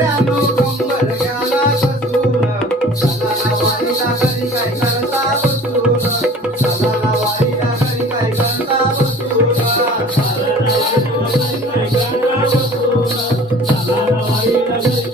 रा नो गंगाला चलून चला वाडीला सरी काय करता बसून चला वाडीला